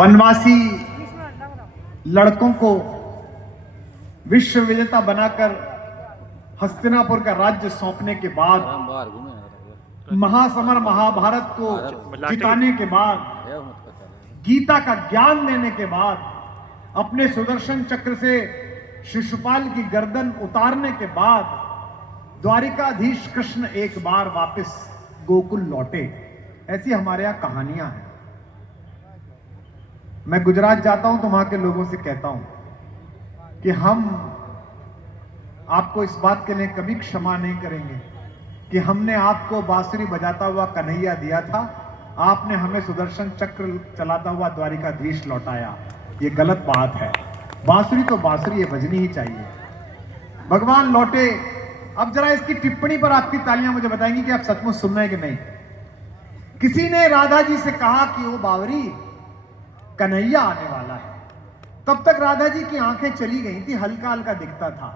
वनवासी लड़कों को विश्व विजेता बनाकर हस्तिनापुर का राज्य सौंपने के बाद, महासमर महाभारत को जिताने के बाद, गीता का ज्ञान देने के बाद, अपने सुदर्शन चक्र से शिशुपाल की गर्दन उतारने के बाद द्वारिकाधीश कृष्ण एक बार वापस गोकुल लौटे। ऐसी हमारे यहां कहानियां हैं। मैं गुजरात जाता हूं तो वहां के लोगों से कहता हूं कि हम आपको इस बात के लिए कभी क्षमा नहीं करेंगे कि हमने आपको बांसुरी बजाता हुआ कन्हैया दिया था, आपने हमें सुदर्शन चक्र चलाता हुआ द्वारिकाधीश लौटाया। ये गलत बात है। बांसुरी तो बांसुरी है, बजनी ही चाहिए। भगवान लौटे। अब जरा इसकी टिप्पणी पर आपकी तालियां मुझे बताएंगी कि आप सचमुच सुन रहे हैं कि नहीं। किसी ने राधा जी से कहा कि वो बावरी, कन्हैया आने वाला है। तब तक राधा जी की आंखें चली गई थी, हल्का हल्का दिखता था।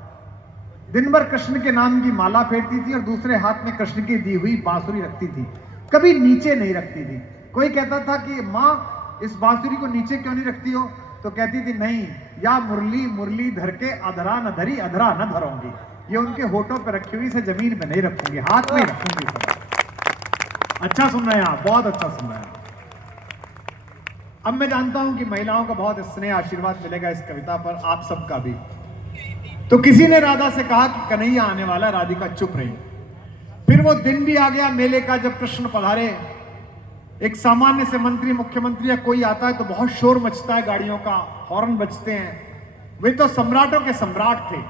दिन भर कृष्ण के नाम की माला फेरती थी और दूसरे हाथ में कृष्ण की दी हुई बांसुरी रखती थी, कभी नीचे नहीं रखती थी। कोई कहता था कि माँ इस बांसुरी को नीचे क्यों नहीं रखती हो, तो कहती थी नहीं, या मुरली मुरली धर के अधरा न धरी अधरा न धरूंगी। ये उनके होठों पर रखी हुई से जमीन पे नहीं रखूंगी, हाथ में रखूंगी सदा। अच्छा सुन रहे हैं आप, बहुत अच्छा सुन रहे हैं। अब मैं जानता हूं कि महिलाओं का बहुत स्नेह आशीर्वाद मिलेगा इस कविता पर, आप सबका भी। तो किसी ने राधा से कहा कि कन्हैया आने वाला, राधिका चुप रही। फिर वो दिन भी आ गया मेले का जब कृष्ण पधारे। एक सामान्य से मंत्री, मुख्यमंत्री या कोई आता है तो बहुत शोर मचता है, गाड़ियों का हॉर्न बजते हैं। वे तो सम्राटों के सम्राट थे।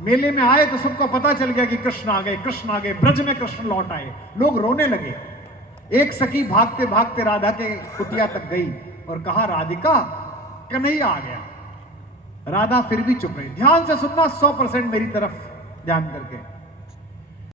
मेले में आए तो सबको पता चल गया कि कृष्ण आ गए, कृष्ण आ गए, ब्रज में कृष्ण लौट आए। लोग रोने लगे। एक सखी भागते भागते राधा के कुटिया तक गई और कहा, राधिका कन्हैया आ गया। राधा फिर भी चुप रही। ध्यान से सुनना, 100% मेरी तरफ ध्यान करके।